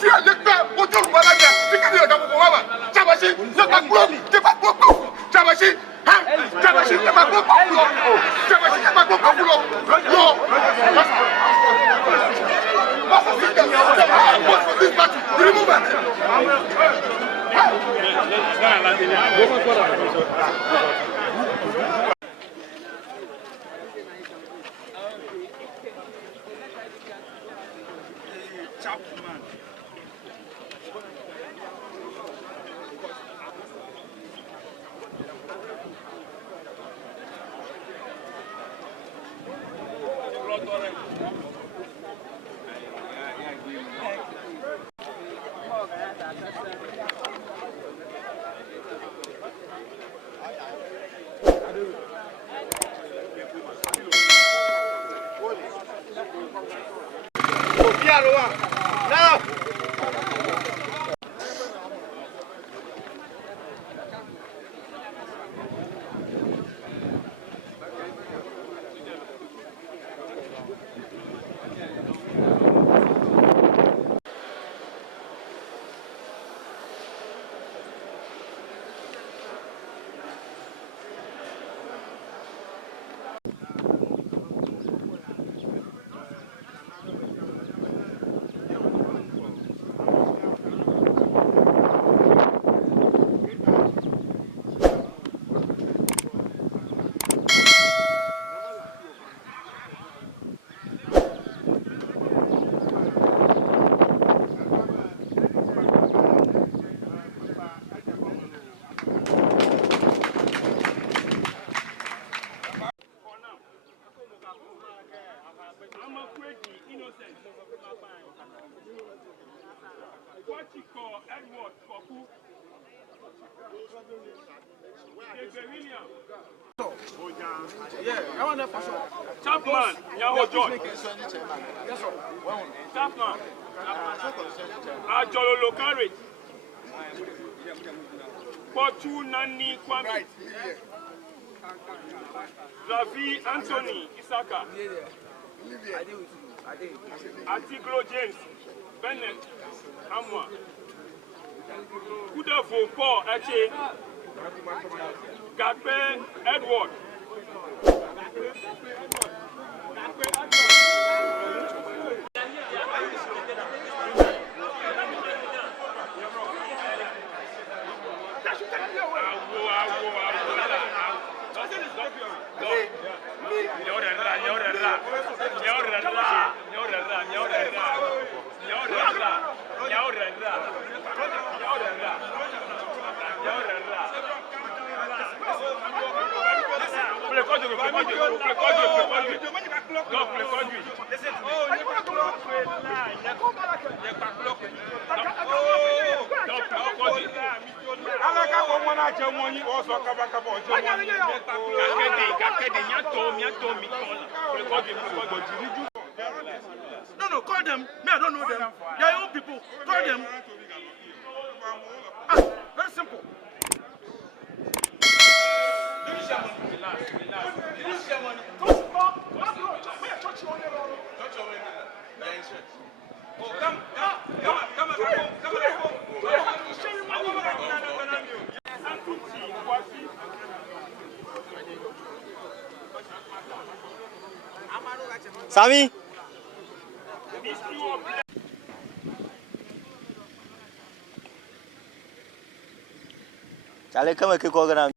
Tu as le père, autour de moi, tu as dit que tu as Tabashi, tu n'as pas beaucoup. Tabashi, Tabashi, tu n'as pas beaucoup. Tabashi, tu n'as pas beaucoup. Non. Remove Yeah, I want that for sure. Chapman, Yaho John. Chapman, Ajolo Lokare. Potu Nani Kwame. Ravi Anthony Isaka. Artiglo James. Bennett Amwa. Kudafo Paul Eche. Gakpe Edward. No, call them. Me, I don't know them. They are your own people. Call them. Very simple. Sami. Chale kama kiko gana.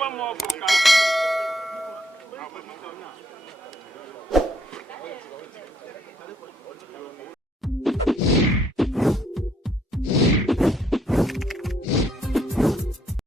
Ekwa mo koka.